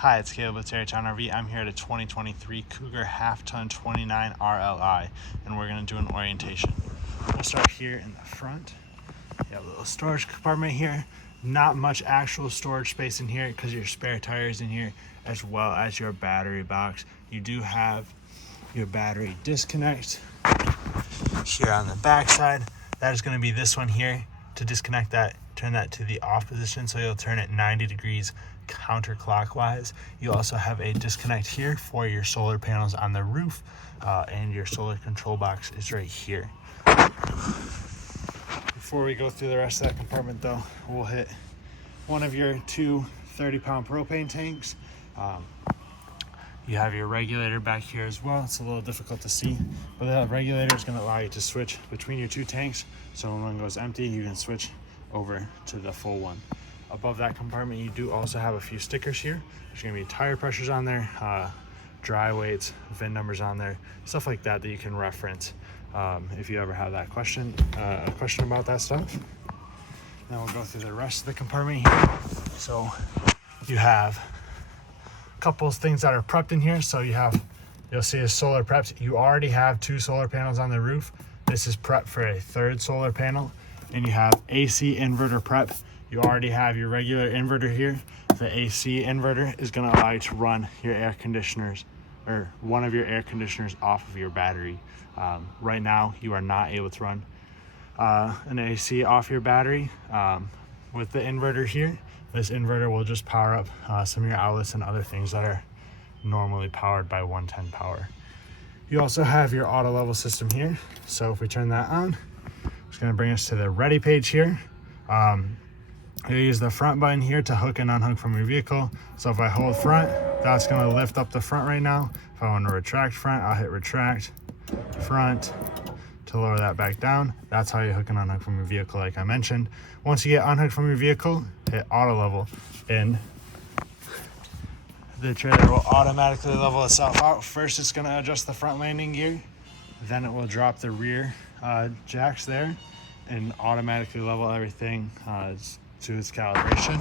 Hi, it's Caleb with Terrytown RV. I'm here at a 2023 Cougar half-ton 29 RLI, and we're going to do an orientation. We'll start here in the front. You have a little storage compartment here. Not much actual storage space in here because your spare tires in here, as well as your battery box. You do have your battery disconnect here on the back side. That is going to be this one here. To disconnect that, turn that to the off position, so you'll turn it 90 degrees counterclockwise. You also have a disconnect here for your solar panels on the roof, and your solar control box is right here. Before we go through the rest of that compartment though, we'll hit one of your two 30-pound propane tanks. You have your regulator back here as well. It's a little difficult to see, but the regulator is going to allow you to switch between your two tanks. So when one goes empty, you can switch over to the full one. Above that compartment, you do also have a few stickers here. There's going to be tire pressures on there, dry weights, VIN numbers on there, stuff like that that you can reference if you ever have that question, a question about that stuff. Then we'll go through the rest of the compartment here. So you have couple of things that are prepped in here. So you'll see a solar prepped. You already have two solar panels on the roof. This is prep for a third solar panel. And you have AC inverter prep. You already have your regular inverter here. The AC inverter is going to allow you to run your air conditioners, or one of your air conditioners, off of your battery. Right now you are not able to run an AC off your battery. With the inverter here, this inverter will just power up some of your outlets and other things that are normally powered by 110 power. You also have your auto level system here. So if we turn that on, it's going to bring us to the ready page here. You use the front button here to hook and unhook from your vehicle. So if I hold front, that's going to lift up the front right now. If I want to retract front, I'll hit retract front to lower that back down. That's how you hook and unhook from your vehicle, like I mentioned. Once you get unhooked from your vehicle, hit auto level, and the trailer will automatically level itself out. First, it's going to adjust the front landing gear, then it will drop the rear jacks there and automatically level everything to its calibration.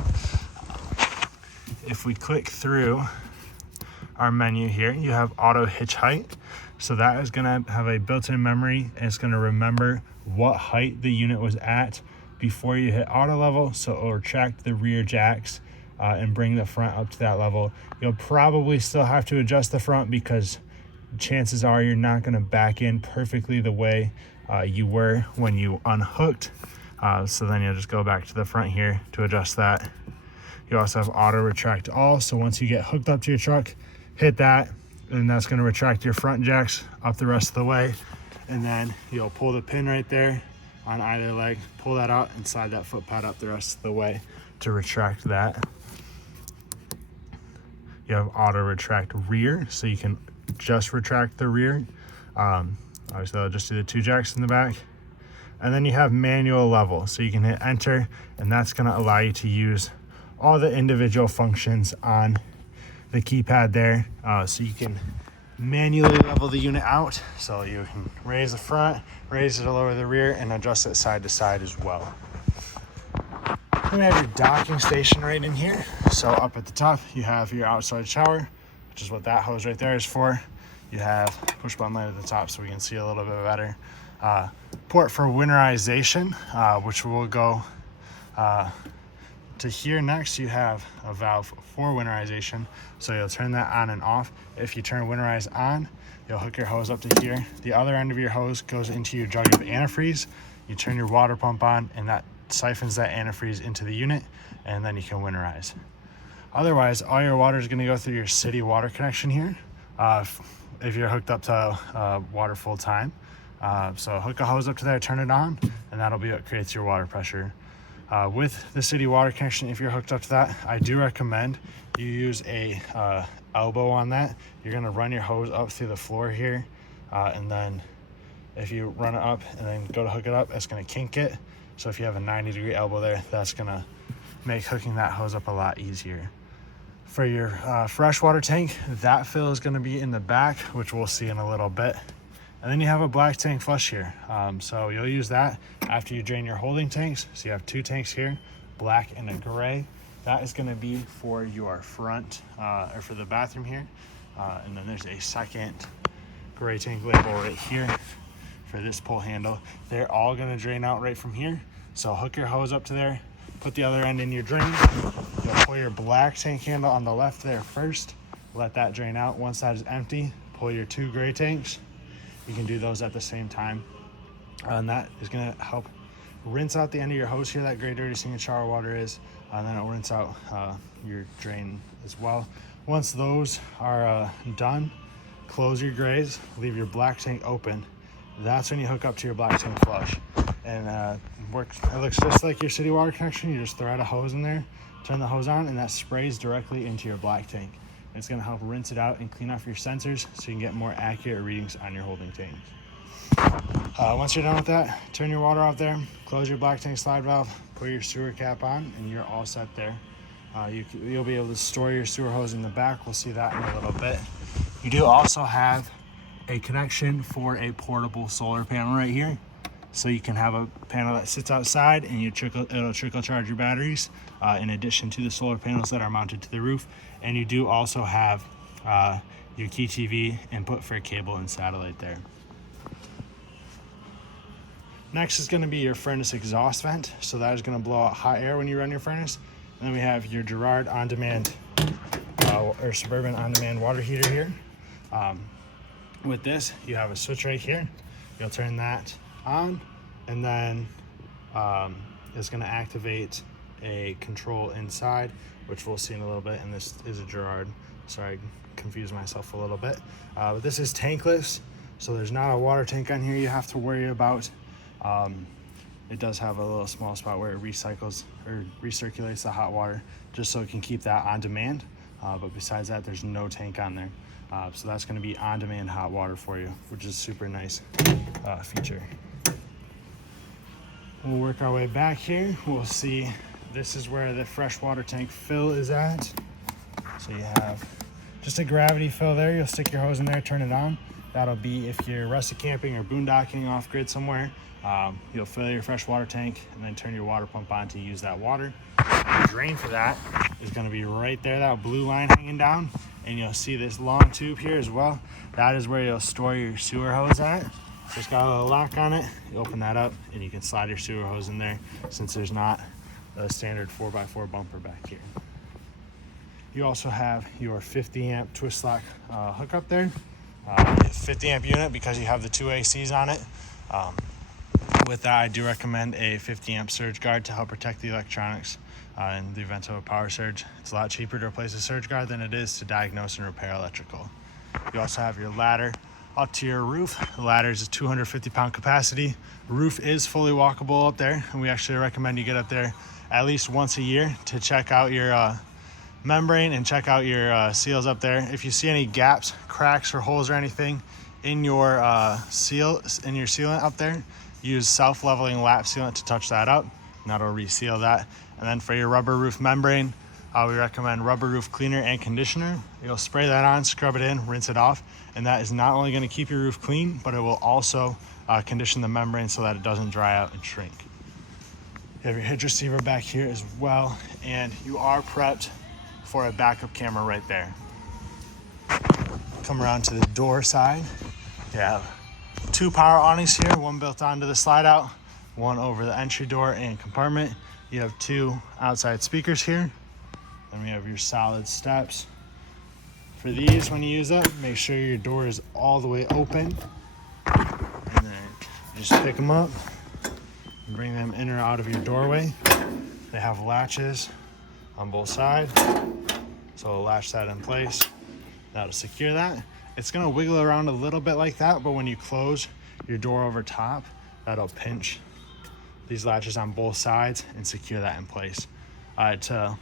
If we click through our menu here, you have auto hitch height. So that is going to have a built-in memory, and it's going to remember what height the unit was at before you hit auto level. So it will retract the rear jacks and bring the front up to that level. You'll probably still have to adjust the front because chances are you're not going to back in perfectly the way you were when you unhooked. So then you'll just go back to the front here to adjust that. You also have auto retract all. So once you get hooked up to your truck, hit that, and that's going to retract your front jacks up the rest of the way. And then you'll pull the pin right there on either leg, pull that out, and slide that foot pad up the rest of the way to retract that. You have auto retract rear, so you can just retract the rear. Obviously I'll just do the two jacks in the back. And then you have manual level, so you can hit enter, and that's going to allow you to use all the individual functions on the keypad there. So you can manually level the unit out, so you can raise the front, raise it to lower the rear, and adjust it side to side as well. Then we have your docking station right in here. So up at the top, you have your outside shower, which is what that hose right there is for. You have push button light at the top so we can see a little bit better. Port for winterization, which will go to here. Next, you have a valve for winterization, so you'll turn that on and off. If you turn winterize on, you'll hook your hose up to here. The other end of your hose goes into your jug of antifreeze. You turn your water pump on, and that siphons that antifreeze into the unit, and then you can winterize. Otherwise, all your water is going to go through your city water connection here if you're hooked up to water full time. So hook a hose up to there, turn it on, and that'll be what creates your water pressure. With the city water connection, if you're hooked up to that, I do recommend you use a elbow on that. You're going to run your hose up through the floor here, and then if you run it up and then go to hook it up, it's going to kink it. So if you have a 90-degree elbow there, that's going to make hooking that hose up a lot easier. For your freshwater tank, that fill is going to be in the back, which we'll see in a little bit. And then you have a black tank flush here. So you'll use that after you drain your holding tanks. So you have two tanks here, black and a gray. That is going to be for your front or for the bathroom here. And then there's a second gray tank label right here for this pull handle. They're all going to drain out right from here. So hook your hose up to there, put the other end in your drain. You'll pull your black tank handle on the left there first. Let that drain out. Once that is empty, pull your 2 gray tanks. You can do those at the same time. And that is going to help rinse out the end of your hose here, that gray dirty singing shower water is. And then it'll rinse out your drain as well. Once those are done, close your grays, leave your black tank open. That's when you hook up to your black tank flush. And it looks just like your city water connection. You just thread a hose in there, turn the hose on, and that sprays directly into your black tank. It's going to help rinse it out and clean off your sensors so you can get more accurate readings on your holding tanks. Once you're done with that, turn your water off there, close your black tank slide valve, put your sewer cap on, and you're all set there. You'll be able to store your sewer hose in the back. We'll see that in a little bit. You do also have a connection for a portable solar panel right here. So you can have a panel that sits outside and it'll trickle charge your batteries in addition to the solar panels that are mounted to the roof. And you do also have your key TV input for cable and satellite there. Next is going to be your furnace exhaust vent. So that is going to blow out hot air when you run your furnace. And then we have your Girard on-demand or Suburban on-demand water heater here. With this, you have a switch right here. You'll turn that on, and then it's going to activate a control inside, which we'll see in a little bit. And this is a Girard. Sorry, I confused myself a little bit. But this is tankless, so there's not a water tank on here you have to worry about. It does have a little small spot where it recycles or recirculates the hot water just so it can keep that on demand. But besides that, there's no tank on there. So that's going to be on-demand hot water for you, which is a super nice feature. We'll work our way back here. We'll see this is where the freshwater tank fill is at. So you have just a gravity fill there. You'll stick your hose in there, turn it on. That'll be if you're rustic camping or boondocking off grid somewhere. You'll fill your freshwater tank and then turn your water pump on to use that water. The drain for that is going to be right there, that blue line hanging down. And you'll see this long tube here as well. That is where you'll store your sewer hose at. Just got a little lock on it. You open that up and you can slide your sewer hose in there since there's not a standard 4x4 bumper back here. You also have your 50 amp twist lock hookup there. 50 amp unit because you have the 2 ACs on it. With that, I do recommend a 50 amp surge guard to help protect the electronics in the event of a power surge. It's a lot cheaper to replace a surge guard than it is to diagnose and repair electrical. You also have your ladder up to your roof. The ladder is a 250-pound capacity. The roof is fully walkable up there, and we actually recommend you get up there at least once a year to check out your membrane and check out your seals up there. If you see any gaps, cracks, or holes or anything in your sealant up there, use self-leveling lap sealant to touch that up, and that'll reseal that. And then for your rubber roof membrane, we recommend rubber roof cleaner and conditioner. You'll spray that on, scrub it in, rinse it off, and that is not only going to keep your roof clean, but it will also condition the membrane so that it doesn't dry out and shrink. You have your hitch receiver back here as well, and you are prepped for a backup camera right there. Come around to the door side. You have 2 power awnings here, one built onto the slide out, one over the entry door and compartment. You have 2 outside speakers here. Then we have your solid steps. For these, when you use them, make sure your door is all the way open. And then just pick them up and bring them in or out of your doorway. They have latches on both sides. So we'll latch that in place. That'll secure that. It's gonna wiggle around a little bit like that, but when you close your door over top, that'll pinch these latches on both sides and secure that in place. To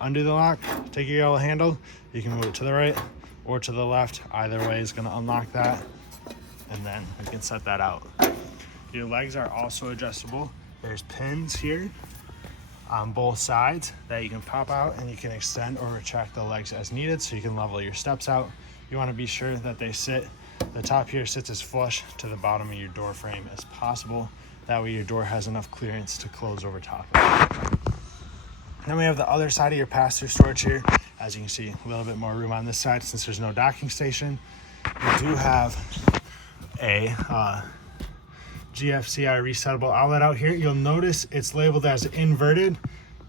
undo the lock, take your yellow handle. You can move it to the right or to the left. Either way is gonna unlock that, and then you can set that out. Your legs are also adjustable. There's pins here on both sides that you can pop out, and you can extend or retract the legs as needed so you can level your steps out. You want to be sure that the top here sits as flush to the bottom of your door frame as possible. That way your door has enough clearance to close over top of it. Then we have the other side of your pass-through storage here. As you can see, a little bit more room on this side since there's no docking station. We do have a GFCI resettable outlet out here. You'll notice it's labeled as inverted.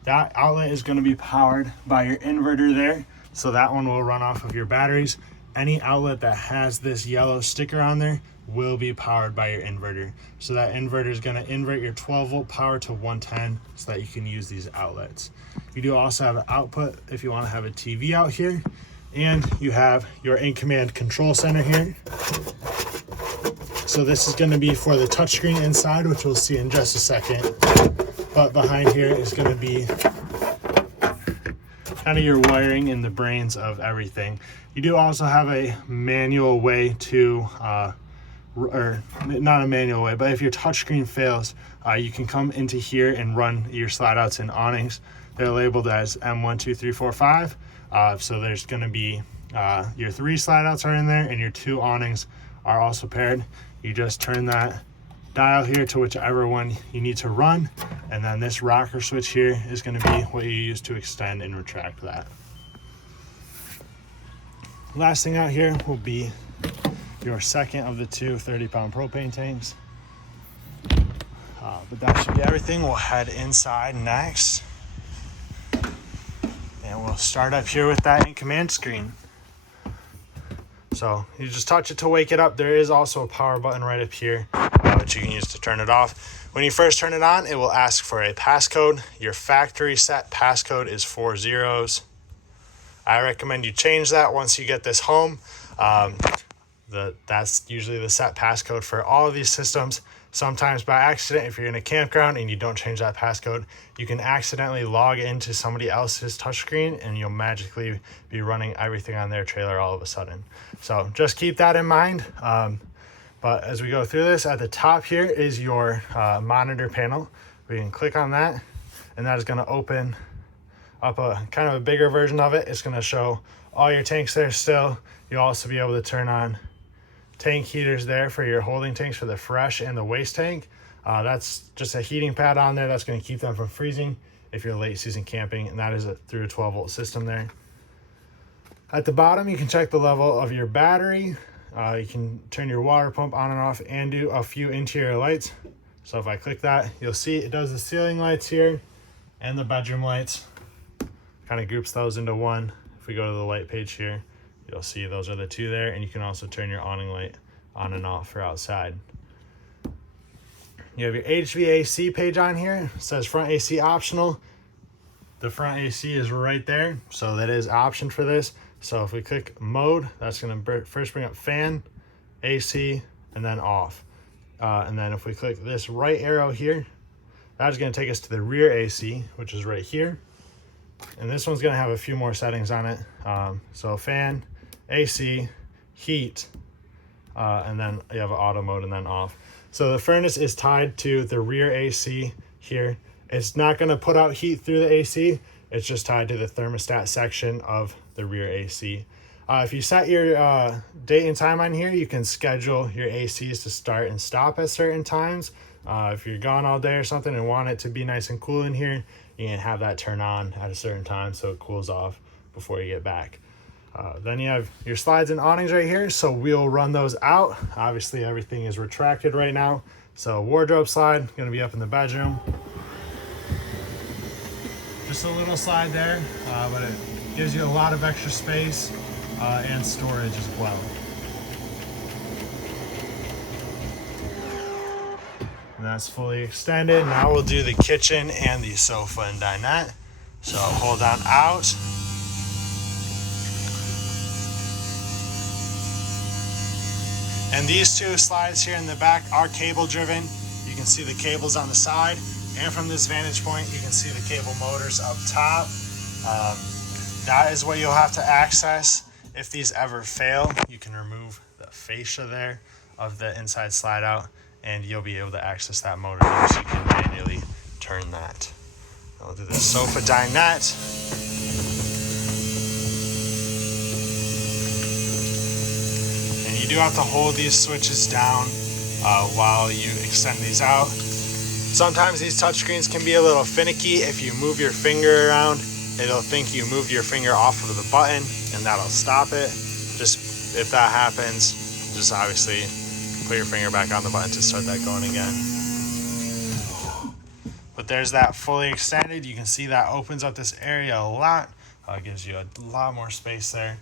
That outlet is going to be powered by your inverter there. So that one will run off of your batteries. Any outlet that has this yellow sticker on there will be powered by your inverter. So that inverter is going to invert your 12 volt power to 110 so that you can use these outlets. You do also have an output if you want to have a TV out here, and you have your in-command control center here. So this is going to be for the touchscreen inside, which we'll see in just a second. But behind here is going to be kind of your wiring and the brains of everything. You do also have a manual way to, or not a manual way, but if your touchscreen fails, you can come into here and run your slide outs and awnings. They're labeled as M1, 2, 3, 4, 5. So there's going to be your 3 slide outs are in there, and your 2 awnings are also paired. You just turn that dial here to whichever one you need to run, and then this rocker switch here is going to be what you use to extend and retract that. Last thing out here will be your second of the 2 30-pound propane tanks. But that should be everything. We'll head inside next, and we'll start up here with that in-command screen. So you just touch it to wake it up. There is also a power button right up here, which you can use to turn it off. When you first turn it on, it will ask for a passcode. Your factory set passcode is 4 zeros. I recommend you change that once you get this home. That's usually the set passcode for all of these systems. Sometimes by accident, if you're in a campground and you don't change that passcode, you can accidentally log into somebody else's touchscreen and you'll magically be running everything on their trailer all of a sudden. So just keep that in mind. But as we go through this, at the top here is your monitor panel. We can click on that, and that is going to open up a kind of a bigger version of it. It's going to show all your tanks there still. You'll also be able to turn on tank heaters there for your holding tanks for the fresh and the waste tank. That's just a heating pad on there that's going to keep them from freezing if you're late season camping, and that is through a 12 volt system there. At the bottom, you can check the level of your battery. You can turn your water pump on and off and do a few interior lights. So if I click that, you'll see it does the ceiling lights here and the bedroom lights. Kind of groups those into one. If we go to the light page here, you'll see those are the 2 there, and you can also turn your awning light on and off for outside. You have your HVAC page on here. It says front AC optional. The front AC is right there, so that is optioned for this. So if we click mode, that's going to first bring up fan, AC, and then off. And then if we click this right arrow here, that's going to take us to the rear AC, which is right here. And this one's going to have a few more settings on it. So fan, AC, heat, and then you have auto mode and then off. So the furnace is tied to the rear AC here. It's not going to put out heat through the AC. It's just tied to the thermostat section of the rear AC. If you set your date and time on here, you can schedule your ACs to start and stop at certain times. If you're gone all day or something and want it to be nice and cool in here, you can have that turn on at a certain time so it cools off before you get back. Then you have your slides and awnings right here, so we'll run those out. Obviously everything is retracted right now. So wardrobe slide, gonna be up in the bedroom. Just a little slide there, but it gives you a lot of extra space and storage as well. And that's fully extended. Now we'll do the kitchen and the sofa and dinette. So hold on out. And these 2 slides here in the back are cable driven. You can see the cables on the side, and from this vantage point you can see the cable motors up top. That is what you'll have to access. If these ever fail, you can remove the fascia there of the inside slide out, and you'll be able to access that motor there, so you can manually turn that. I'll do the sofa dinette. And you do have to hold these switches down while you extend these out. Sometimes these touchscreens can be a little finicky. If you move your finger around, it'll think you moved your finger off of the button and that'll stop it. Just if that happens, just obviously put your finger back on the button to start that going again. But there's that fully extended. You can see that opens up this area a lot. Gives you a lot more space there.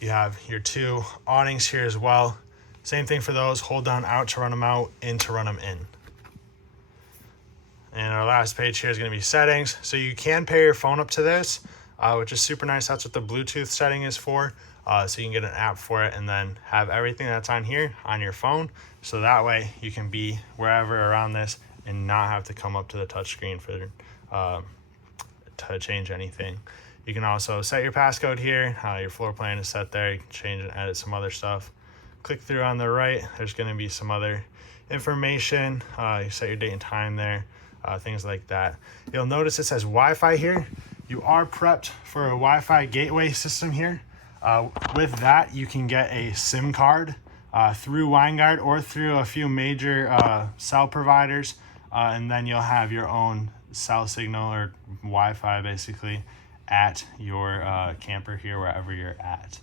You have your two awnings here as well. Same thing for those. Hold down out to run them out, in to run them in. And our last page here is going to be settings. So you can pair your phone up to this, which is super nice. That's what the Bluetooth setting is for. So you can get an app for it and then have everything that's on here on your phone. So that way you can be wherever around this and not have to come up to the touchscreen for to change anything. You can also set your passcode here. Your floor plan is set there. You can change and edit some other stuff. Click through on the right. There's going to be some other information. You set your date and time there, things like that. You'll notice it says Wi-Fi here. You are prepped for a Wi-Fi gateway system here. With that, you can get a SIM card through WineGuard or through a few major cell providers, and then you'll have your own cell signal or Wi-Fi basically at your camper here, wherever you're at.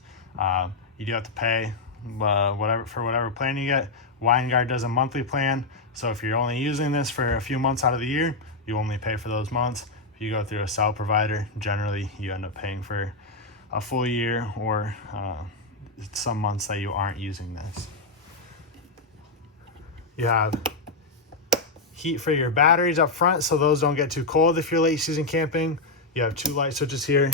You do have to pay whatever plan you get. WineGuard does a monthly plan, so if you're only using this for a few months out of the year, you only pay for those months. If you go through a cell provider, generally you end up paying for a full year or some months that you aren't using this. You have heat for your batteries up front, so those don't get too cold if you're late season camping. You have two light switches here.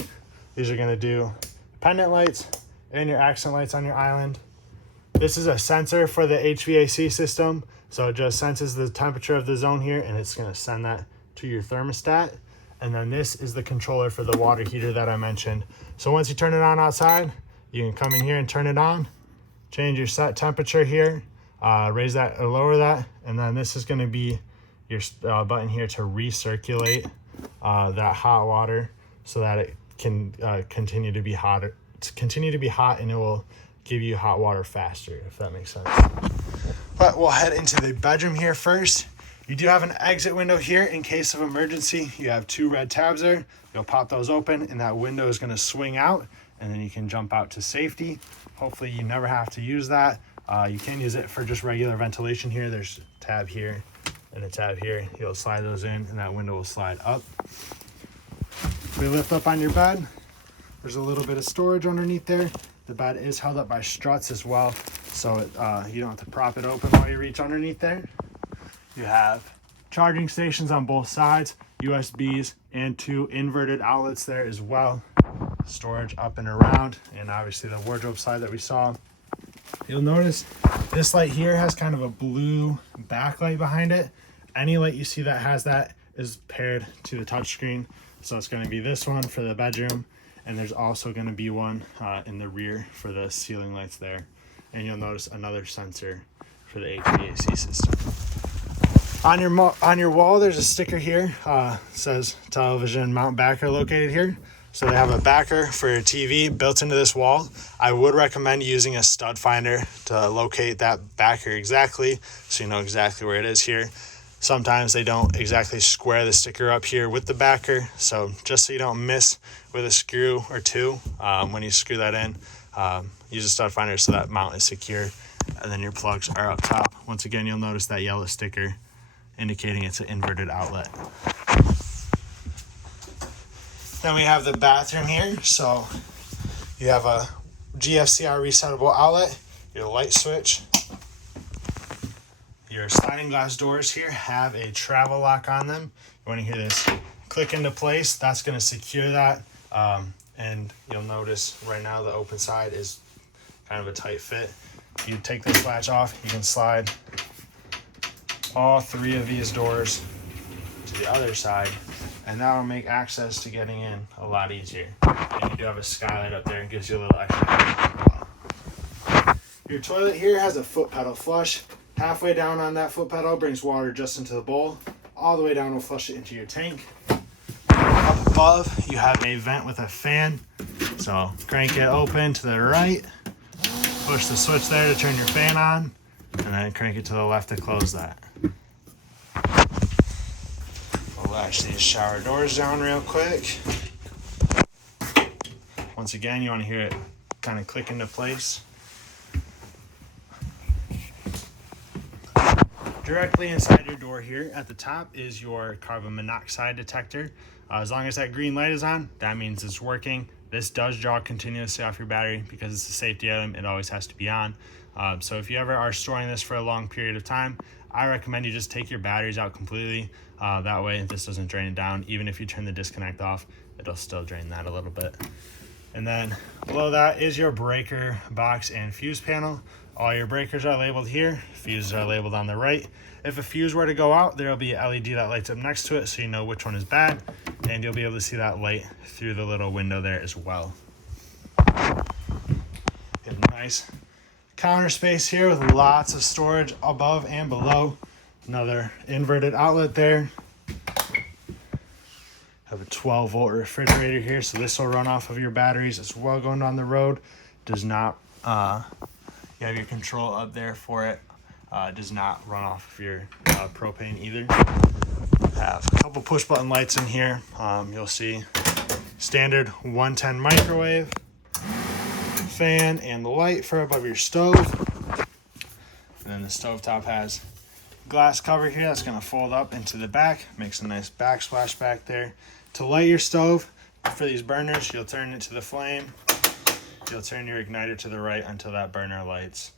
These are going to do pendant lights and your accent lights on your island. This is a sensor for the HVAC system, so it just senses the temperature of the zone here and it's going to send that to your thermostat. And then this is the controller for the water heater that I mentioned. So once you turn it on outside, you can come in here and turn it on, change your set temperature here, raise that or lower that, and then this is going to be your button here to recirculate that hot water so that it can continue to be hot, and it will give you hot water faster, if that makes sense. But we'll head into the bedroom here first. You do have an exit window here in case of emergency. You have two red tabs there. You'll pop those open and that window is going to swing out and then you can jump out to safety. Hopefully you never have to use that. You can use it for just regular ventilation here. There's a tab here and a tab here. You'll slide those in and that window will slide up. If we lift up on your bed, there's a little bit of storage underneath there. The bed is held up by struts as well, so you don't have to prop it open while you reach underneath there. You have charging stations on both sides, USBs, and two inverted outlets there as well. Storage up and around, and obviously the wardrobe side that we saw. You'll notice this light here has kind of a blue backlight behind it. Any light you see that has that is paired to the touchscreen. So it's going to be this one for the bedroom, and there's also going to be one in the rear for the ceiling lights there. And you'll notice another sensor for the HVAC system. On your wall, there's a sticker here. Says television mount backer located here. So they have a backer for your TV built into this wall. I would recommend using a stud finder to locate that backer exactly, so you know exactly where it is here. Sometimes they don't exactly square the sticker up here with the backer, so just so you don't miss with a screw or two when you screw that in, use a stud finder so that mount is secure, and then your plugs are up top. Once again, you'll notice that yellow sticker indicating it's an inverted outlet. Then we have the bathroom here. So you have a GFCR resettable outlet, your light switch. Your sliding glass doors here have a travel lock on them. You want to hear this click into place. That's going to secure that. And you'll notice right now the open side is kind of a tight fit. You take this latch off, you can slide all three of these doors to the other side, and that will make access to getting in a lot easier. And you do have a skylight up there and gives you a little extra. Your toilet here has a foot pedal flush. Halfway down on that foot pedal brings water just into the bowl. All the way down will flush it into your tank. Up above, you have a vent with a fan. So crank it open to the right, push the switch there to turn your fan on, and then crank it to the left to close that. latch these shower doors down real quick. Once again, you want to hear it kind of click into place. Directly inside your door here at the top is your carbon monoxide detector. As long as that green light is on, that means it's working. This does draw continuously off your battery because it's a safety item. It always has to be on. So if you ever are storing this for a long period of time, I recommend you just take your batteries out completely. That way this doesn't drain it down. Even if you turn the disconnect off, it'll still drain that a little bit. And then below that is your breaker box and fuse panel. All your breakers are labeled here. Fuses are labeled on the right. If a fuse were to go out, there will be an LED that lights up next to it so you know which one is bad, and you'll be able to see that light through the little window there as well. You have a nice counter space here with lots of storage above and below. Another inverted outlet there. Have a 12-volt refrigerator here, so this will run off of your batteries as well going down the road. Does not, you have your control up there for it. Does not run off of your propane either. Have a couple push button lights in here. You'll see standard 110 microwave, fan, and the light for above your stove. And then the stovetop has glass cover here that's going to fold up into the back. Makes a nice backsplash back there. To light your stove, for these burners, you'll turn it to the flame. You'll turn your igniter to the right until that burner lights.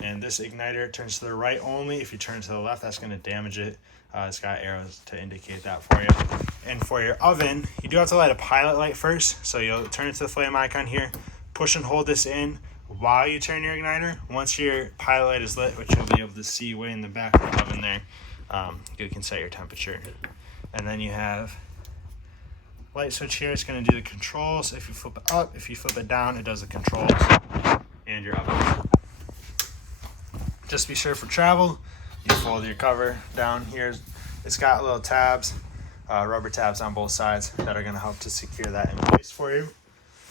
And this igniter turns to the right only. If you turn to the left, that's going to damage it. It's got arrows to indicate that for you. And for your oven, you do have to light a pilot light first. So you'll turn it to the flame icon here, push and hold this in while you turn your igniter. Once your pilot light is lit, which you'll be able to see way in the back of the oven there, you can set your temperature. And then you have light switch here. It's going to do the controls. If you flip it up, if you flip it down, it does the controls and your oven. Just be sure for travel, you fold your cover down here. It's got little tabs, rubber tabs on both sides that are going to help to secure that in place for you.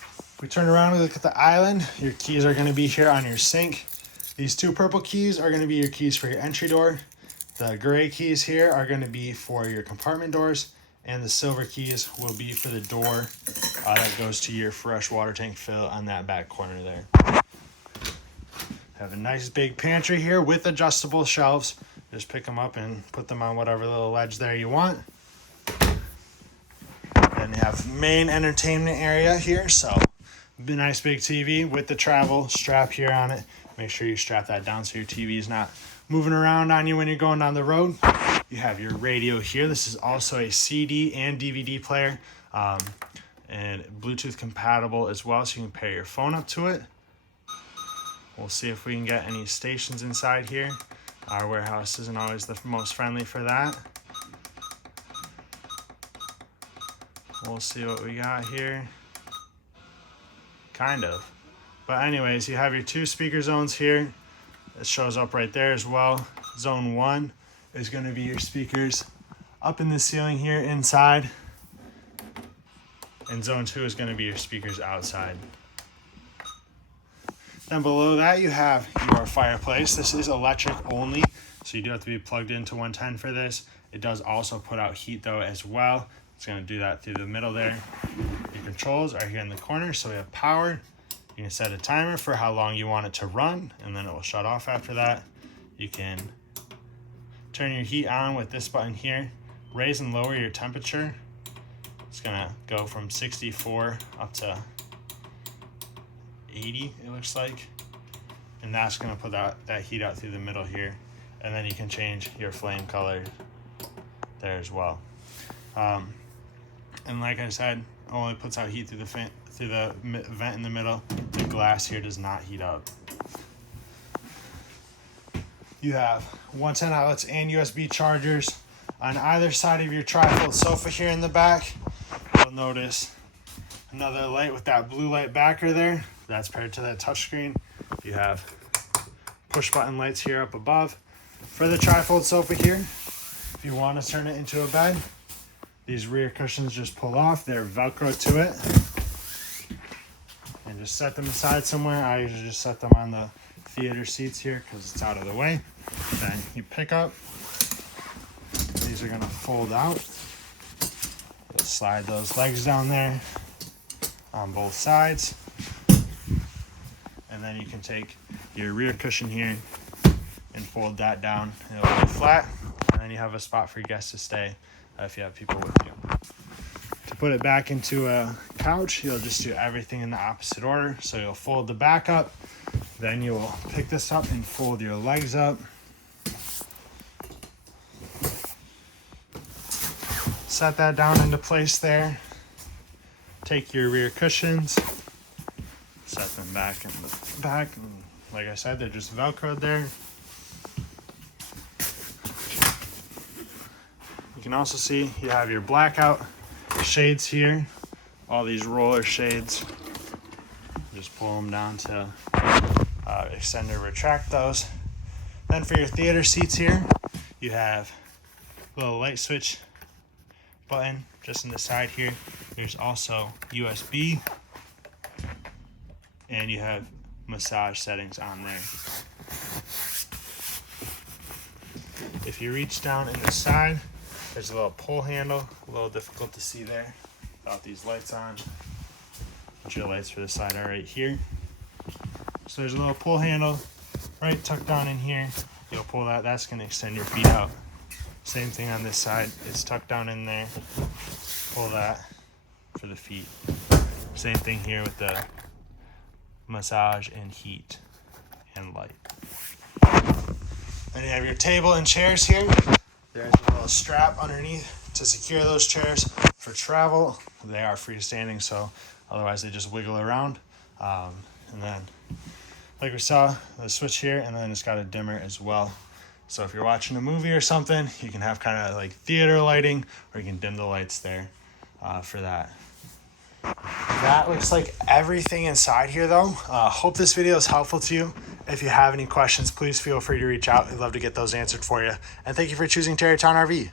If we turn around and look at the island, your keys are going to be here on your sink. These two purple keys are going to be your keys for your entry door. The gray keys here are going to be for your compartment doors, and the silver keys will be for the door that goes to your fresh water tank fill on that back corner there. Have a nice big pantry here with adjustable shelves. Just pick them up and put them on whatever little ledge there you want. Then you have main entertainment area here. So the nice big TV with the travel strap here on it. Make sure you strap that down so your TV is not moving around on you when you're going down the road. You have your radio here. This is also a CD and DVD player, and Bluetooth compatible as well, so you can pair your phone up to it. We'll see if we can get any stations inside here. Our warehouse isn't always the most friendly for that. We'll see what we got here. Kind of. But anyways, you have your two speaker zones here. It shows up right there as well. Zone 1 is going to be your speakers up in the ceiling here inside. And zone 2 is going to be your speakers outside. Then below that you have your fireplace. This is electric only, so you do have to be plugged into 110 for this. It does also put out heat though as well. It's going to do that through the middle there. Your controls are here in the corner, so we have power. You can set a timer for how long you want it to run, and then it will shut off after that. You can turn your heat on with this button here. Raise and lower your temperature. It's going to go from 64 up to 80, it looks like, and that's going to put that heat out through the middle here, and then you can change your flame color there as well. And like I said, it only puts out heat through the vent in the middle. The glass here does not heat up. You have 110 outlets and USB chargers on either side of your tri-fold sofa here in the back. You'll notice another light with that blue light backer there. That's paired to that touchscreen. You have push button lights here up above. For the tri-fold sofa here, if you want to turn it into a bed, these rear cushions just pull off. They're Velcro to it. And just set them aside somewhere. I usually just set them on the theater seats here because it's out of the way. Then you pick up these these are gonna fold out. You'll slide those legs down there on both sides. And then you can take your rear cushion here and fold that down. It'll lay flat, and then you have a spot for your guests to stay if you have people with you. To put it back into a couch, you'll just do everything in the opposite order. So you'll fold the back up, then you will pick this up and fold your legs up. Set that down into place there. Take your rear cushions, set them back in the back. And like I said, they're just Velcroed there. You can also see you have your blackout shades here, all these roller shades. Just pull them down to extend or retract those. Then for your theater seats here, you have a little light switch button just in the side here. There's also USB, and you have massage settings on there. If you reach down in the side, there's a little pull handle, a little difficult to see there without these lights on. But your lights for the side are right here. So there's a little pull handle right tucked down in here. You'll pull that, that's gonna extend your feet out. Same thing on this side, it's tucked down in there. Pull that for the feet. Same thing here with the massage and heat and light. Then you have your table and chairs here. There's a little strap underneath to secure those chairs for travel. They are freestanding, so otherwise they just wiggle around. And then, like we saw, the switch here, and then it's got a dimmer as well. So if you're watching a movie or something, you can have kind of like theater lighting, or you can dim the lights there for that. That looks like everything inside here though. Hope this video is helpful to you. If you have any questions, please feel free to reach out. We'd love to get those answered for you. And thank you for choosing Tarrytown RV.